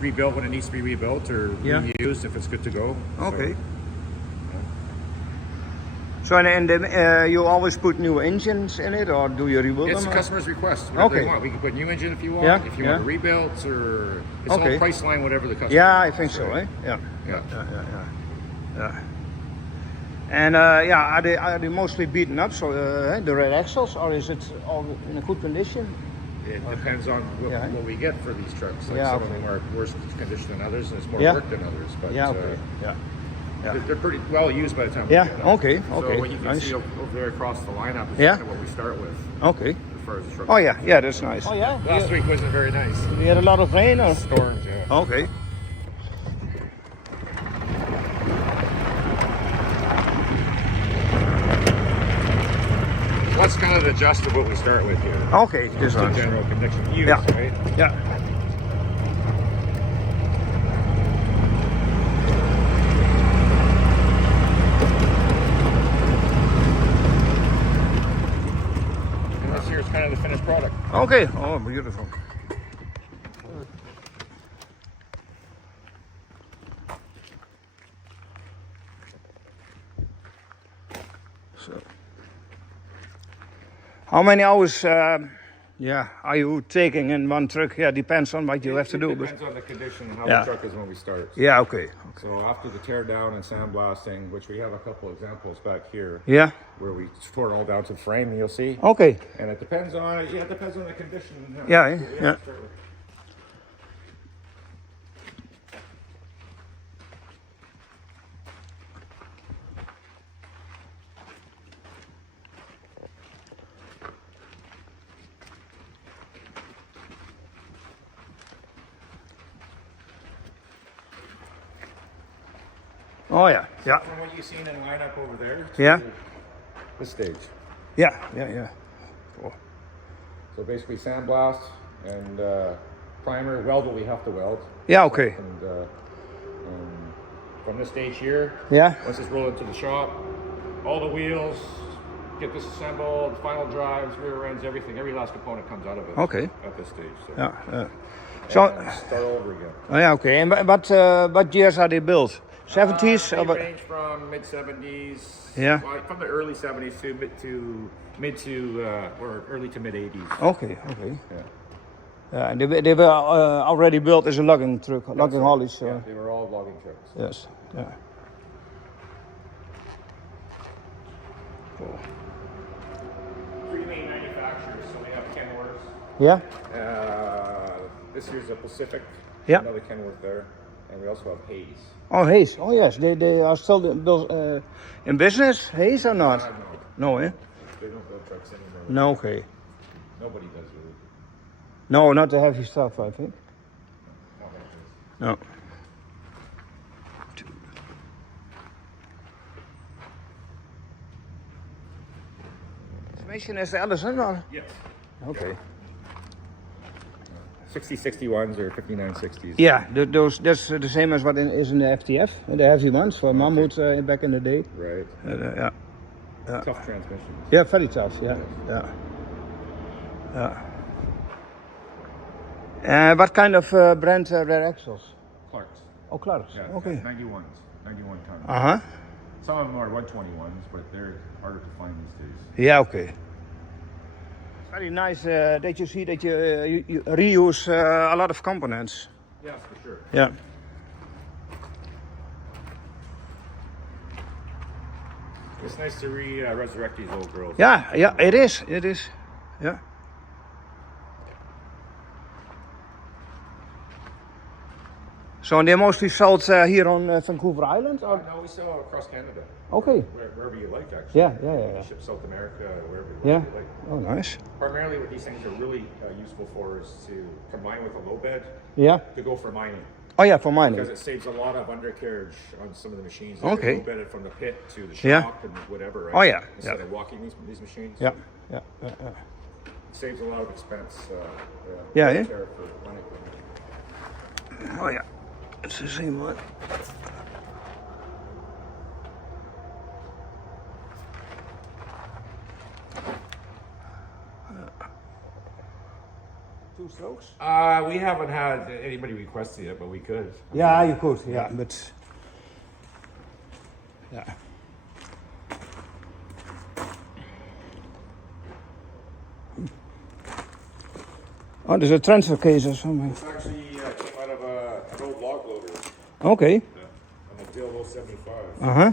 rebuilt when it needs to be rebuilt, or reused if it's good to go. Okay. So you always put new engines in it, or do you rebuild them? It's a customer's request. Whatever they want. We can put new engine if you want. If you want a rebuilt, or it's all price line, whatever the customer. Yeah, I think so. Eh? Yeah. And are they mostly beaten up? So the red axles, or is it all in a good condition? It depends on what we get for these trucks. Like some of them are worse condition than others, and it's more work than others. But they're pretty well used by the time we get them. Okay. So what you can see over there across the lineup is kind of what we start with. Okay. As far as the truck. Oh yeah, that's nice. Oh yeah. Last week wasn't very nice. We had a lot of rain or storms. Yeah. Okay. That's kind of the gist of what we start with here. Okay, this one. General condition use, right? Yeah. And this here is kind of the finished product. Okay. Oh, beautiful. So. How many hours are you taking in one truck? Yeah, depends on what you have to do. It depends on the condition and how the truck is when we start. Yeah, okay. So after the tear down and sandblasting, which we have a couple examples back here. Yeah. Where we tore it all down to frame, you'll see. Okay. And it depends on it depends on the condition. Yeah. Oh yeah. From what you've seen in lineup over there to this stage. Yeah. Cool. So basically sandblast and primer, weld what we have to weld. Yeah, okay. And from this stage here, once it's rolled into the shop, all the wheels, get this assembled, final drives, rear ends, everything, every last component comes out of it. Okay. At this stage. So. Yeah. So start over again. Oh yeah, okay. And what years are they built? 70s? They range from mid 70s. Yeah. Well, from the early 70s or early to mid 80s. Okay. Yeah. And they were already built as a logging truck, logging haulage. Yeah, they were all logging trucks. Yes. Yeah. Cool. Three main manufacturers. So we have Kenworth. Yeah. This here's a Pacific. Yeah. Another Kenworth there, and we also have Hayes. Oh, Hayes. Oh, yes. They are still in business, Hayes, or not? No, eh? They don't build trucks anymore. No, okay. Nobody does really. No, not the heavy stuff, I think. No. Transmission is Allison, or? Yes. Okay. 6061s or 5960s. Yeah, that's the same as what is in the FTF, the heavy ones for Mammoth back in the day. Right. Yeah. Tough transmissions. Yeah, very tough. Yeah. What kind of brand rear axles? Clark's. Oh, Clark's. Yeah, okay. 91 tons. Uh-huh. Some of them are 121s, but they're harder to find these days. Yeah, okay. Very nice that you see that you reuse a lot of components. Yes, for sure. Yeah. It's nice to resurrect these old girls. Yeah, it is. Yeah. So they're mostly sold here on Vancouver Island? Or? No, we sell across Canada. Okay. Wherever you like, actually. Yeah. We ship South America, wherever you like. Oh, nice. Primarily what these things are really useful for is to combine with a low bed. Yeah. To go for mining. Oh yeah, for mining. Because it saves a lot of undercarriage on some of the machines. Okay. Low bedded from the pit to the shop and whatever. Right? Oh yeah. Instead of walking these machines. Yeah. It saves a lot of expense. For mining. Oh yeah. It's the same one. strokes? We haven't had anybody request it yet, but we could. Yeah, you could. Yeah, but yeah. Oh, there's a transfer case or something. It's actually came out of an old log loader. Okay. An Adil 075. Uh-huh.